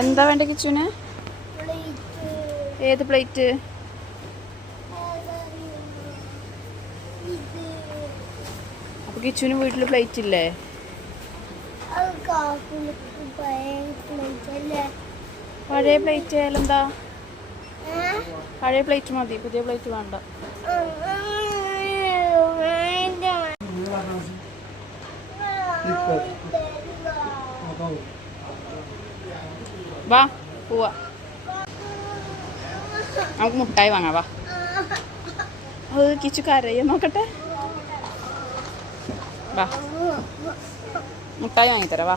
എന്താ വേണ്ട കിച്ചുന്? ഏത് പ്ലേറ്റ്? അപ്പൊ കിച്ചുന് വീട്ടില് പ്ലേറ്റ് ഇല്ലേ? പഴയ പ്ലേറ്റ് ആയാലെന്താ? പഴയ പ്ലേറ്റ് മതി, പുതിയ പ്ലേറ്റ് വേണ്ട. വാ പോവാ, നമുക്ക് മുട്ടായി വാങ്ങാം. വാ. അത് കിച്ചു കരയ നോക്കട്ടെ. വാ, മുട്ടായി വാങ്ങിത്തരാം. വാ.